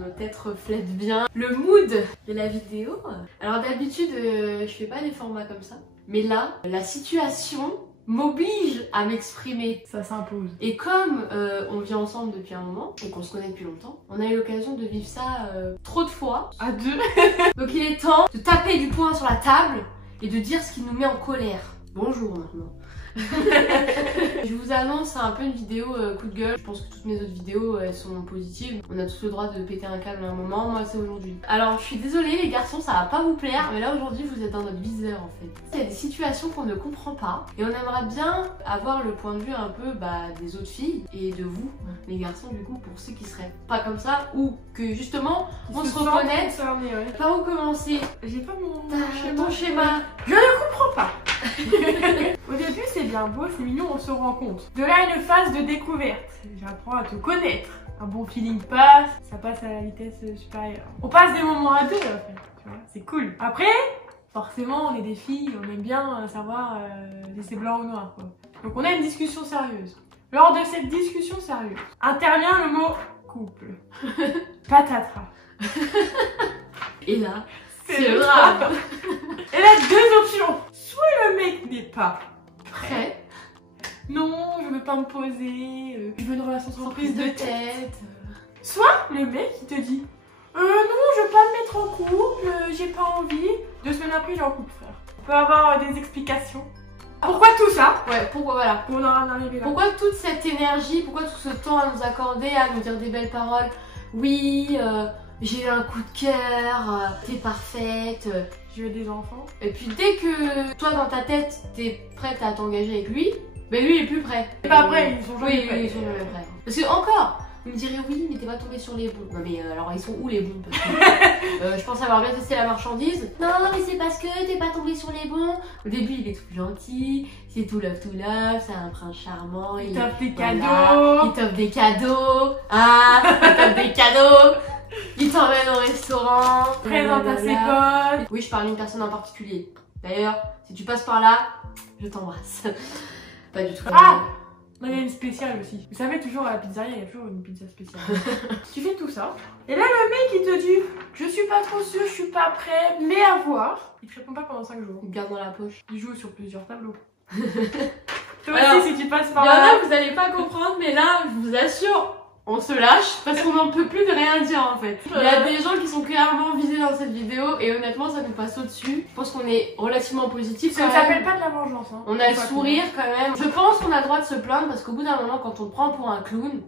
nos têtes reflètent bien le mood de la vidéo. Alors d'habitude, je fais pas des formats comme ça. Mais là, la situation m'oblige à m'exprimer. Ça s'impose. Et comme on vit ensemble depuis un moment et qu'on se connaît depuis longtemps, on a eu l'occasion de vivre ça trop de fois. À deux. Donc il est temps de taper du poing sur la table et de dire ce qui nous met en colère. Bonjour maintenant. Je vous annonce, c'est un peu une vidéo coup de gueule. Je pense que toutes mes autres vidéos elles sont positives. On a tous le droit de péter un câble à un moment, moi c'est aujourd'hui. Alors je suis désolée les garçons, ça va pas vous plaire, mais là aujourd'hui vous êtes dans notre viseur en fait. Il y a des situations qu'on ne comprend pas et on aimerait bien avoir le point de vue un peu des autres filles et de vous les garçons du coup, pour ceux qui seraient pas comme ça ou que justement on se reconnaît. Ouais. Par où commencer? J'ai pas Ton schéma. Je ne comprends pas. Au début c'est bien beau, c'est mignon, on se rend compte. De là une phase de découverte. J'apprends à te connaître. Un bon feeling passe, ça passe à la vitesse supérieure. On passe des moments à deux en fait, tu vois, c'est cool. Après, forcément on est des filles, on aime bien savoir si c'est blanc ou noir quoi. Donc on a une discussion sérieuse. Lors de cette discussion sérieuse, intervient le mot couple. Patatras. Et là, c'est le drame. Et là, deux options. Soit le mec n'est pas Prêt. Non, je veux pas me poser, je veux une relation sans prise de tête. Soit le mec il te dit non, je veux pas me mettre en couple, j'ai pas envie. 2 semaines après, il est en couple, frère. On peut avoir des explications. Pourquoi tout ça? Ouais, pourquoi voilà. On en arrive là. Pourquoi toute cette énergie, pourquoi tout ce temps à nous accorder, à nous dire des belles paroles? Oui, j'ai eu un coup de cœur, t'es parfaite. Je veux des enfants. Et puis dès que toi dans ta tête, t'es prête à t'engager avec lui, ben lui il est plus prêt. C'est pas prêt, ils sont jamais prêts. Oui, ils sont jamais prêts. Parce que encore, vous me direz oui, mais t'es pas tombé sur les bons. Non mais alors ils sont où les bons? Parce que je pense avoir bien testé la marchandise. Non mais c'est parce que t'es pas tombé sur les bons. Au début il est tout gentil, c'est tout love, c'est un prince charmant. Il t'offre des voilà, cadeaux. il t'offre des cadeaux. Ah, il t'offre des cadeaux. Il t'emmène au restaurant. Présente à ses potes. Oui, je parle d'une personne en particulier. D'ailleurs, si tu passes par là, je t'embrasse. Pas du tout. Ah, il y a une spéciale aussi. Vous savez, toujours à la pizzeria, il y a toujours une pizza spéciale. Tu fais tout ça. Et là, le mec, il te dit je suis pas trop sûre, je suis pas prêt, mais à voir. Il te répond pas pendant 5 jours. Il garde dans la poche. Il joue sur plusieurs tableaux. Toi Alors, aussi, si tu passes par il y en là. a, vous allez pas comprendre, mais là, je vous assure, on se lâche parce qu'on n'en peut plus de rien dire en fait. Il y a des gens qui sont clairement visés dans cette vidéo et honnêtement ça nous passe au-dessus. Je pense qu'on est relativement positif. Ça ne s'appelle pas de la vengeance. Hein. On a le sourire quand même. Je pense qu'on a le droit de se plaindre parce qu'au bout d'un moment quand on te prend pour un clown,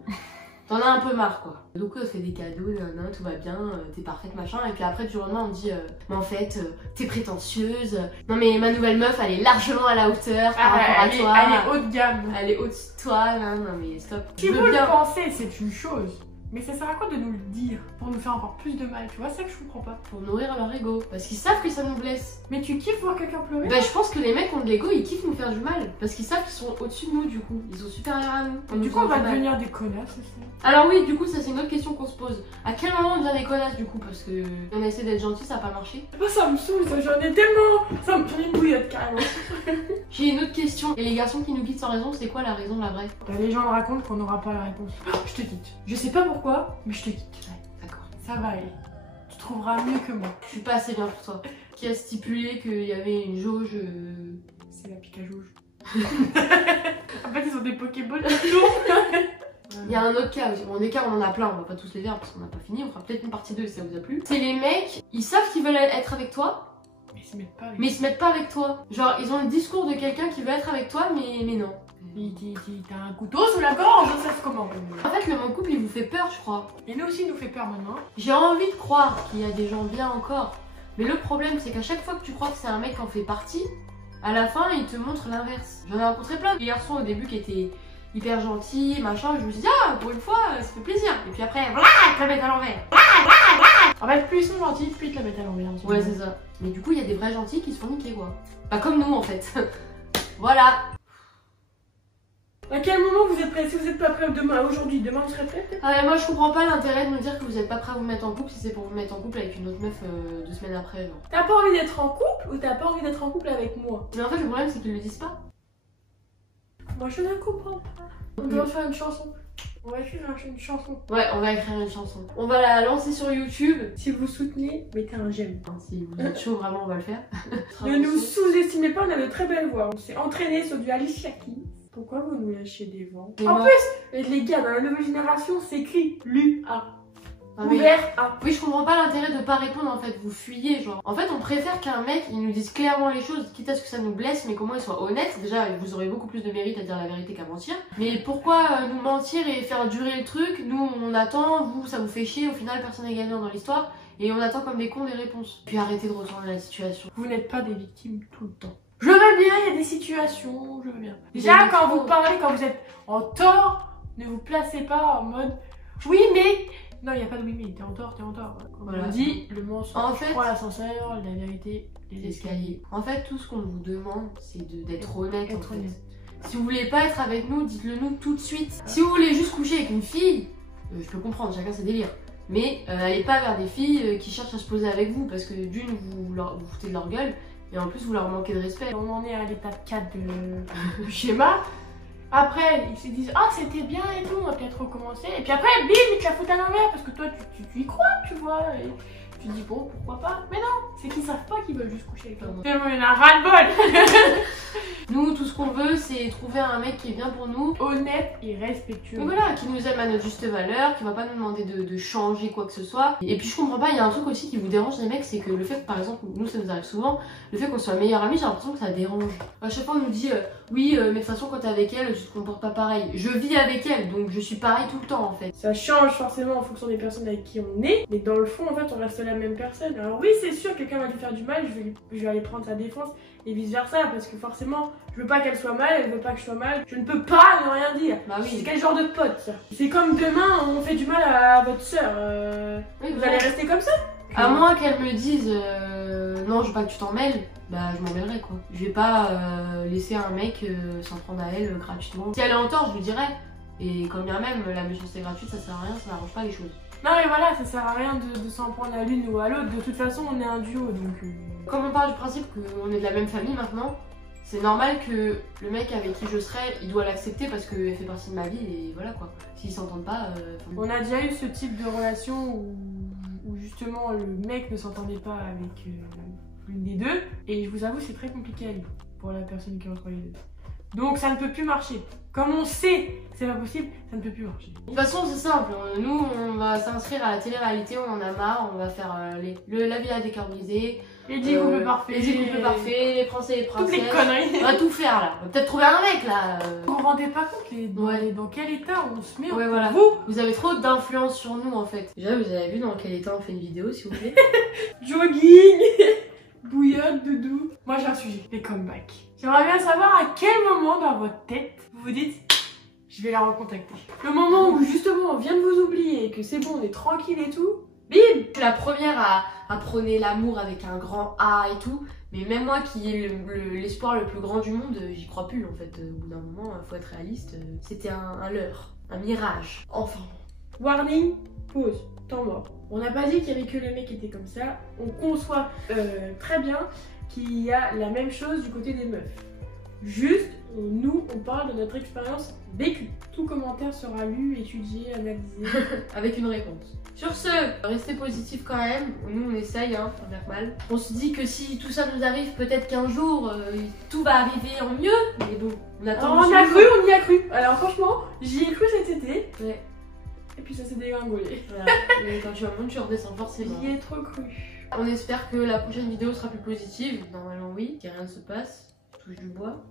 t'en as un peu marre quoi. Donc on fait des cadeaux, nan, tout va bien, t'es parfaite machin. Et puis après du jour au lendemain on me dit mais en fait t'es prétentieuse. Non mais ma nouvelle meuf elle est largement à la hauteur par rapport à toi. Elle est haut de gamme. Elle est au-dessus de toi, non mais stop. Si vous le pensez c'est une chose. Mais ça sert à quoi de nous le dire? Pour nous faire encore plus de mal, tu vois, c'est ça que je comprends pas. Pour nourrir leur ego. Parce qu'ils savent que ça nous blesse. Mais tu kiffes voir quelqu'un pleurer? Bah je pense que les mecs ont de l'ego, ils kiffent nous faire du mal. Parce qu'ils savent qu'ils sont au-dessus de nous du coup. Ils sont supérieurs à nous. Et du coup on va devenir des connasses aussi. Alors oui, du coup ça c'est une autre question qu'on se pose. À quel moment on devient des connasses du coup? Parce que on a essayé d'être gentil, ça a pas marché. Oh, ça me saoule, ça, j'en ai tellement. Ça me fait une bouillotte carrément. J'ai une autre question. Et les garçons qui nous quittent sans raison, c'est quoi la raison, la vraie? Bah, les gens me racontent qu'on n'aura pas la réponse. Oh, je te quitte. Je sais pas pourquoi, mais je te quitte. Ouais, d'accord. Ça va aller. Tu trouveras mieux que moi. Je suis pas assez bien pour toi. Qui a stipulé qu'il y avait une jauge C'est la pique à jauge. En fait, ils ont des Pokéballs toujours. Il y a un autre cas aussi. Bon, des cas, on en a plein, on va pas tous les faire parce qu'on n'a pas fini. On fera peut-être une partie 2 si ça vous a plu. C'est les mecs, ils savent qu'ils veulent être avec toi, Mais ils se mettent pas avec mais ils se mettent pas avec toi. Genre, ils ont le discours de quelqu'un qui veut être avec toi, mais non. T'as un couteau sous la gorge, ça se comment? En fait, le monde couple, il vous fait peur, je crois. Et nous aussi, il nous fait peur maintenant. J'ai envie de croire qu'il y a des gens bien encore. Mais le problème, c'est qu'à chaque fois que tu crois que c'est un mec qui en fait partie, à la fin, il te montre l'inverse. J'en ai rencontré plein de garçons au début qui étaient hyper gentils, machin. Je me suis dit, ah, pour une fois, ça fait plaisir. Et puis après, voilà, ils te la mettent à l'envers. En fait, plus ils sont gentils, plus ils te la mettent à l'envers. Ouais, c'est ça. Mais du coup, il y a des vrais gentils qui se font niquer, quoi. Pas comme nous, en fait. Voilà. À quel moment vous êtes prêts? Si vous êtes pas prêts demain, aujourd'hui, demain vous serez prêts peut-être? Ah, moi, je comprends pas l'intérêt de me dire que vous êtes pas prêt à vous mettre en couple si c'est pour vous mettre en couple avec une autre meuf 2 semaines après, genre. T'as pas envie d'être en couple ou t'as pas envie d'être en couple avec moi? Mais en fait, le problème, c'est qu'ils le disent pas. Moi, je ne comprends pas. On doit faire une chanson. On va écrire une chanson. Ouais, on va écrire une chanson. On va la lancer sur YouTube. Si vous soutenez, mettez un j'aime. Enfin, si vous êtes chaud, vraiment, on va le faire. Ne nous sous-estimez pas, on a de très belles voix. On s'est entraîné sur du Alicia Keys. Pourquoi vous nous lâchez des vents? En plus, les gars, dans la nouvelle génération, c'est écrit LUA. Ouvert A. Oui, je comprends pas l'intérêt de pas répondre en fait, vous fuyez genre. En fait, on préfère qu'un mec il nous dise clairement les choses, quitte à ce que ça nous blesse, mais qu'au moins il soit honnête. Déjà, vous aurez beaucoup plus de mérite à dire la vérité qu'à mentir. Mais pourquoi nous mentir et faire durer le truc? Nous, on attend, vous, ça vous fait chier, au final, personne n'est gagnant dans l'histoire. Et on attend comme des cons des réponses. Puis arrêtez de retourner la situation. Vous n'êtes pas des victimes tout le temps. Je veux bien, il y a des situations, je veux bien. Déjà, quand vous parlez, quand vous êtes en tort, ne vous placez pas en mode oui, mais. Non, il n'y a pas de oui, mais t'es en tort, t'es en tort. Comme voilà. on dit, le mensonge, en fait, l'ascenseur, la vérité, les escaliers. En fait, tout ce qu'on vous demande, c'est d'être honnête. Honnête. Si vous voulez pas être avec nous, dites-le nous tout de suite. Si vous voulez juste coucher avec une fille, je peux comprendre, chacun ses délires. Mais allez pas vers des filles qui cherchent à se poser avec vous, parce que d'une, vous foutez de leur gueule, et en plus, vous leur manquez de respect. On en est à l'étape 4 du schéma. Après, ils se disent ah c'était bien et tout, on va peut-être recommencer. Et puis après, bim, ils te la foutent à l'envers parce que toi tu y crois, tu vois. Et tu dis bon, pourquoi pas. Mais non, c'est qu'ils savent pas qu'ils veulent juste coucher avec toi. Tellement il y en a ras-le-bol. Nous, tout ce qu'on veut, c'est trouver un mec qui est bien pour nous, honnête et respectueux. Et voilà, qui nous aime à notre juste valeur, qui va pas nous demander de changer quoi que ce soit. Et puis je comprends pas, il y a un truc aussi qui vous dérange les mecs, c'est que le fait que par exemple, nous ça nous arrive souvent, le fait qu'on soit meilleurs amis, j'ai l'impression que ça dérange. À chaque fois on nous dit oui, mais de toute façon quand t'es avec elle, tu te comportes pas pareil. Je vis avec elle, donc je suis pareil tout le temps en fait. Ça change forcément en fonction des personnes avec qui on est, mais dans le fond en fait on reste la même personne. Alors oui, c'est sûr, quelqu'un va lui faire du mal, je vais aller prendre sa défense et vice versa, parce que forcément je veux pas qu'elle soit mal, elle veut pas que je sois mal, je ne peux pas ne rien dire. Bah oui. C'est quel genre de pote ça? C'est comme demain on fait du mal à votre soeur, oui, vous allez rester comme ça? À moins qu'elle me dise non, je veux pas que tu t'en mêles, bah je m'en mêlerai quoi. Je vais pas laisser un mec s'en prendre à elle gratuitement. Si elle est en tort, je lui dirai. Et comme bien même, la méchanceté gratuite, ça sert à rien, ça n'arrange pas les choses. Non mais voilà, ça sert à rien de s'en prendre à l'une ou à l'autre. De toute façon, on est un duo donc. Comme on part du principe qu'on est de la même famille maintenant, c'est normal que le mec avec qui je serai, il doit l'accepter parce qu'elle fait partie de ma vie et voilà quoi. S'ils s'entendent pas. On a déjà eu ce type de relation où justement le mec ne s'entendait pas avec l'une des deux. Et je vous avoue, c'est très compliqué à vivre pour la personne qui est entre les deux. Donc ça ne peut plus marcher. Comme on sait que c'est pas possible, ça ne peut plus marcher. De toute façon, c'est simple. Nous, on va s'inscrire à la télé-réalité, on en a marre. On va faire la Villa des cœurs brisés. Les 10 couples parfaits. Les 10 couples parfaits, les princes et les princesses. Toutes les conneries. On va tout faire là. On va peut-être trouver un mec là. Vous vous rendez pas compte dans quel état on se met voilà. Vous avez trop d'influence sur nous en fait. Déjà, vous avez vu dans quel état on fait une vidéo s'il vous plaît? Jogging. Bouillotte, doudou. Moi j'ai un sujet, les comebacks. J'aimerais bien savoir à quel moment dans votre tête vous vous dites je vais la recontacter. Le moment où justement on vient de vous oublier et que c'est bon, on est tranquille et tout, bim. Je suis la première à prôner l'amour avec un grand A et tout. Mais même moi qui ai l'espoir le plus grand du monde, j'y crois plus en fait. Au bout d'un moment, faut être réaliste. C'était un leurre, un mirage. Enfin. Warning, pause, temps mort. On n'a pas dit qu'il y avait que le mec qui était comme ça. On conçoit très bien qu'il y a la même chose du côté des meufs. Juste, nous, on parle de notre expérience vécue. Tout commentaire sera lu, étudié, analysé. Avec une réponse. Sur ce, restez positifs quand même. Nous, on essaye, hein, sans faire mal. On se dit que si tout ça nous arrive, peut-être qu'un jour, tout va arriver en mieux. Mais bon, on attend. On a cru, on y a cru. Alors franchement, j'y ai cru cet été. Ouais. Et puis ça s'est dégringolé. Voilà. Mais quand tu remontes, tu redescends forcément. J'y ai trop cru. On espère que la prochaine vidéo sera plus positive. Normalement, oui. Que rien ne se passe. Je touche du bois.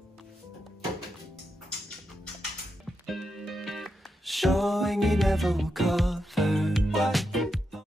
Showing you never will come.